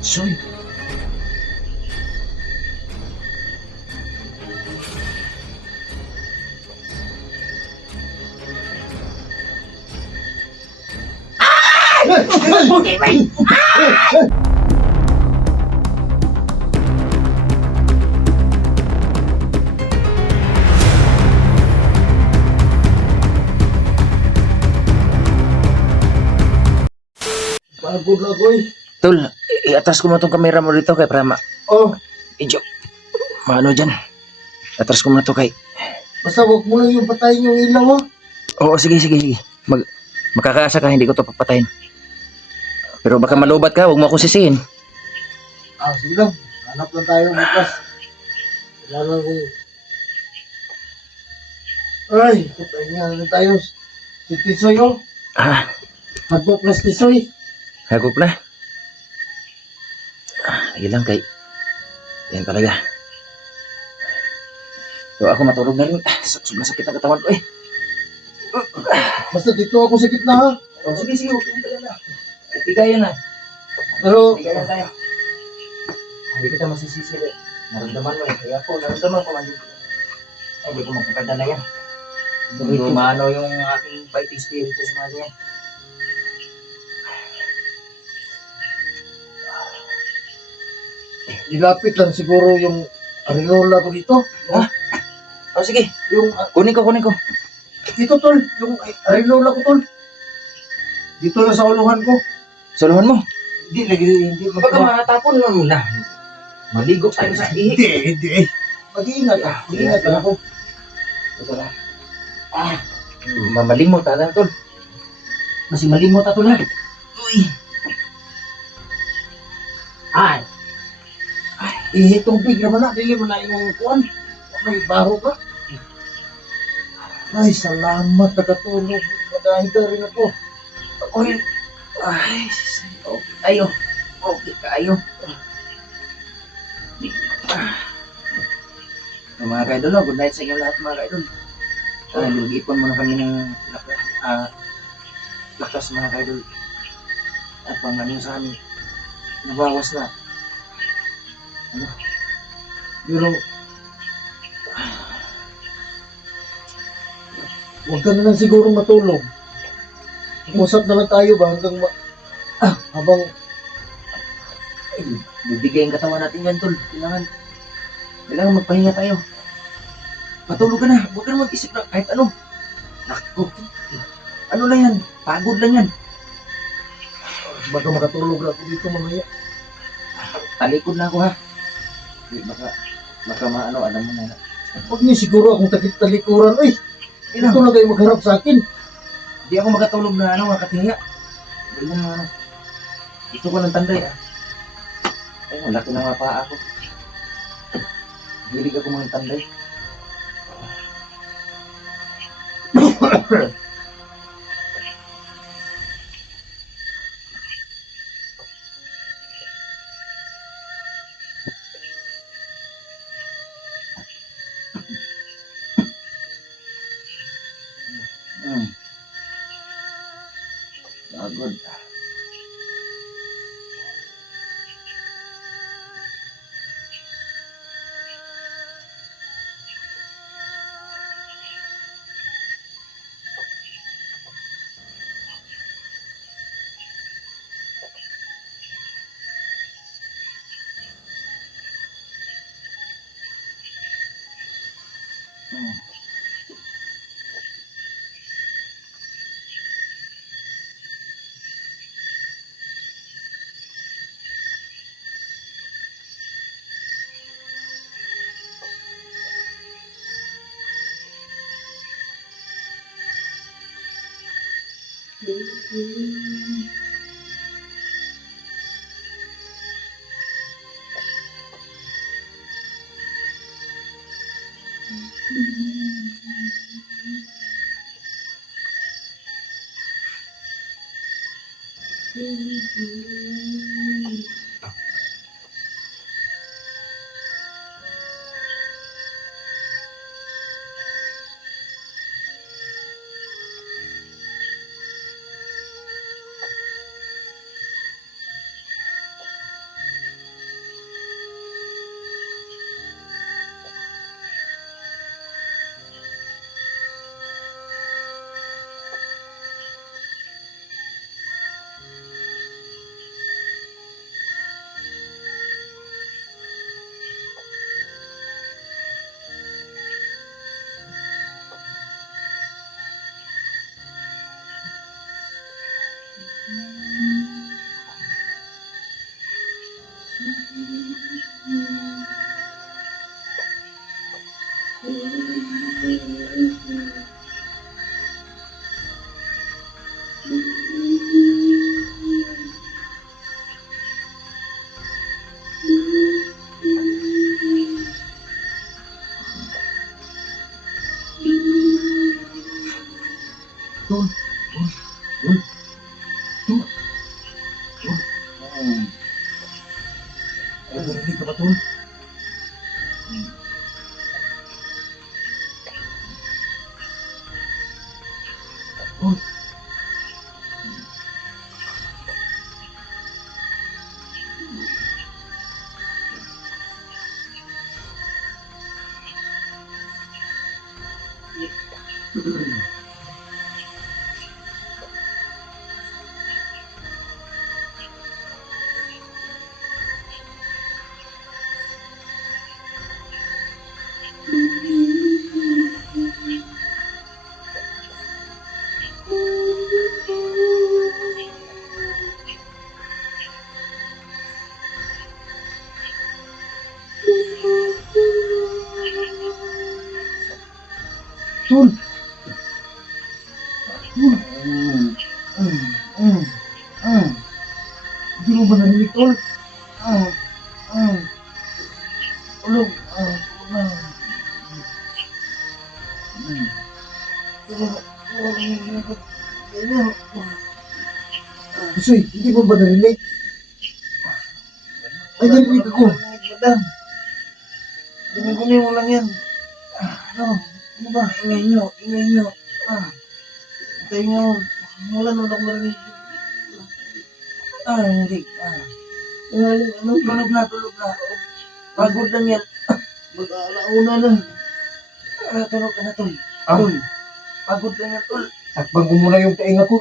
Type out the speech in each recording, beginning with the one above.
Soy. Okay, may. Pagod na ko eh. Tol, iatas ko mo itong kamera mo dito kay para Oh, medyo maano dyan. Atras ko mo na to kay... basta wag mo lang yung patayin yung ilaw ah. Oo, sige, sige, sige. Makakaasa ka, hindi ko to papatayin. Pero baka malubat ka, huwag mo ako sisihin. Ah, sige lang. Hanap lang tayo bukas. Kailangan kong... Ay, papahinga na tayo. Si Tisoy oh. Ah, Hadpo plus Tisoy. hagop na. Ilang kay... Yan talaga. So ako matulog na rin. Sobrang sakit ang katawan ko eh. Basta dito ako sa gitna ha. Oh, sige, sige, huwag kang talala. Tigayan na. Pero, Tigayan tayo. Hindi kita masisisi rin. Naramdaman mo eh. Kaya ako, naramdaman ko man din. Ay, hindi ko magpapadala yan. Hindi maano yung aking fighting spirit sa mga yan. nilapit lang siguro yung arinola ko dito. Ha? Oh, sige. Yung, Kunin ko, kunin ko. dito tol. Yung arinola ko tol. Dito lang sa uluhan ko. Suluhan mo. Hindi lagi, hindi. Baka matapon mo muna. Maligo tayo sa ihi. Hindi eh. Mag-iingat ah. Mag-iingat ah ako. Ito na. Ah, mamalimot na tol. Masih malimot ato na. Uy. Ay. Ihi tubig naman na. Dili mo na yung kuwan. May baro ka. Ay, salamat. Nakatulog. Madahiga rin ako. Uy. Ay, okay tayo. Okay kayo. So, mga kaidol, no? Good night sa inyo lahat mga kaidol. Lugipon muna kami ng lakas mga kaidol. At panggaling sa amin. Nabawas na. Ano? Pero, huwag ka na lang siguro matulog. Usap na lang tayo ba hanggang habang Ay, bibigay ang katawan natin yan, tol. Kailangan magpahinga tayo. Matulog ka na. Huwag ka na mag-isip na kahit ano. Naku. Ano lang yan? Pagod lang yan. baka makatulog na ako dito mamaya. Talikod na ako ha. Di, baka maano, alam mo na. Huwag niyo siguro akong talikuran. Uy, ito Ito. na kayo magharap sa akin. Di ako makatulog na ano, makatinga. Ganyan na ano. Gusto ko ng tanday ah. Ay, malaki na nga pa ako. Hilig ako mga tanday. Hmm. Pagod. Hmm. Tol! Hindi mo ba narinig, Tol? Tulog. Tulog na. Busoy, hindi mo ba narinig? Ay, narinig ako. Madam. Gumi-gumi mo lang yan. Ano ba? Ingay nyo. Tayo nga. Wala na ako marinig. Hindi. Tulog na. Pagod lang yan. Mag-alauna na. Tulog ka na, Tol. Ah. Tol. Pagod lang yan, Tol. Takpan ko muna yung tainga ko.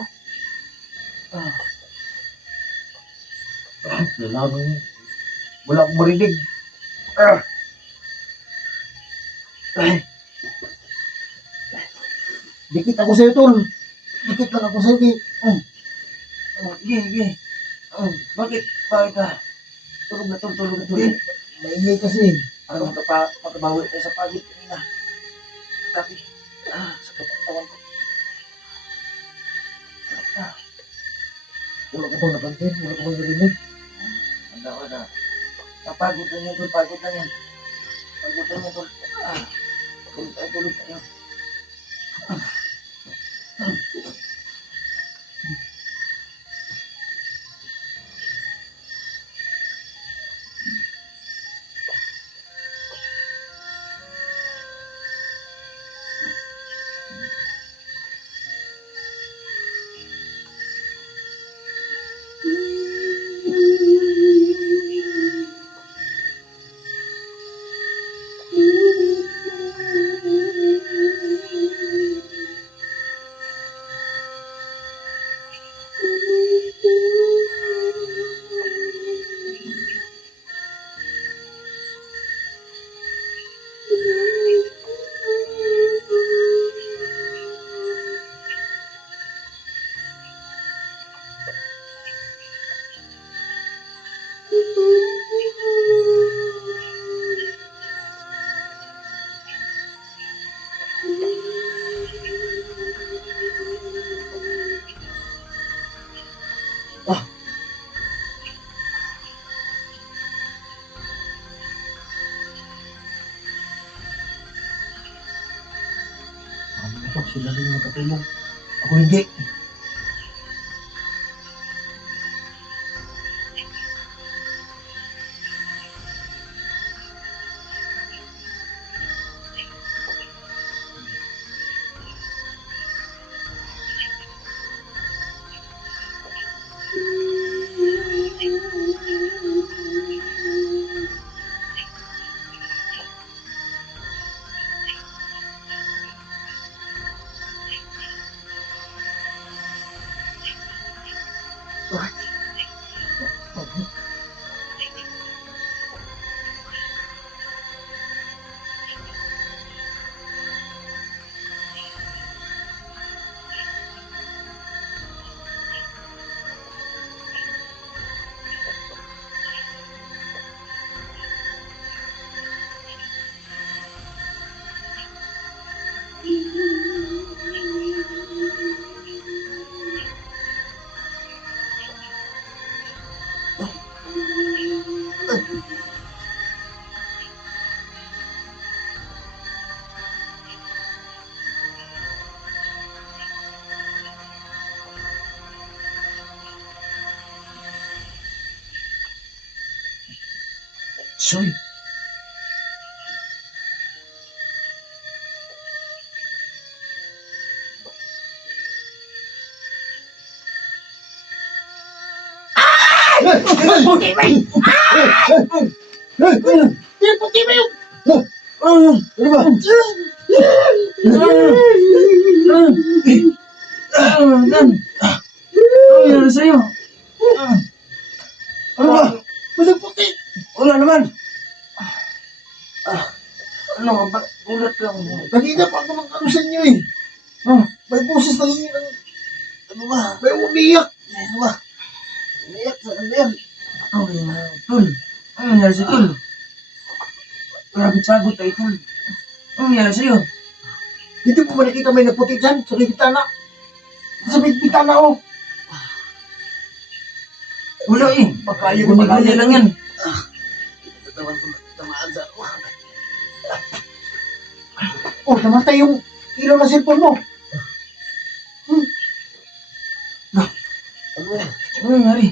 Lalagang wala akong marinig. Dikit ako sa'yo, Tol. Dikit lang ako sa'yo. Sige. Bakit? Bakit ka? Tulog na, Tol. Hindi. Maingay kasi. Ano makabawi tayo sa pagod kanina. Tapi, sakit ang tawan ko. Wala ko bang napansin? Wala ko bang narinig? Wala. Pagod lang yan, Tol. Pagod lang yan, Tol. Tulog tayo. Sila rin makatulong. Ako hindi. Soy. Puti ba yun? Puti ba yun? Ano ba? Nan. Ano nangyari sa'yo? Ano ba? Walang puti. Wala naman. Ano ba? Ulat lang. Kanina pa ako ng ano sa inyo eh. May boses na yun. Ano ba? May umiyak. Ano ba? Umiyak sa ano yan? Tol. Ano nangyari sa'yo, Tol? Grabe pagod tayo, Tol. Ano nangyari sa'yo? Dito po ba nakita may nagputi dyan? Sa may bitana. Sa may bitana oh. Wala eh. Pagkaya Guni-guni lang yan. Tatawan ko tamaan sa ano. Oh, namatay yung ilaw na cellphone mo. Ano nangyari?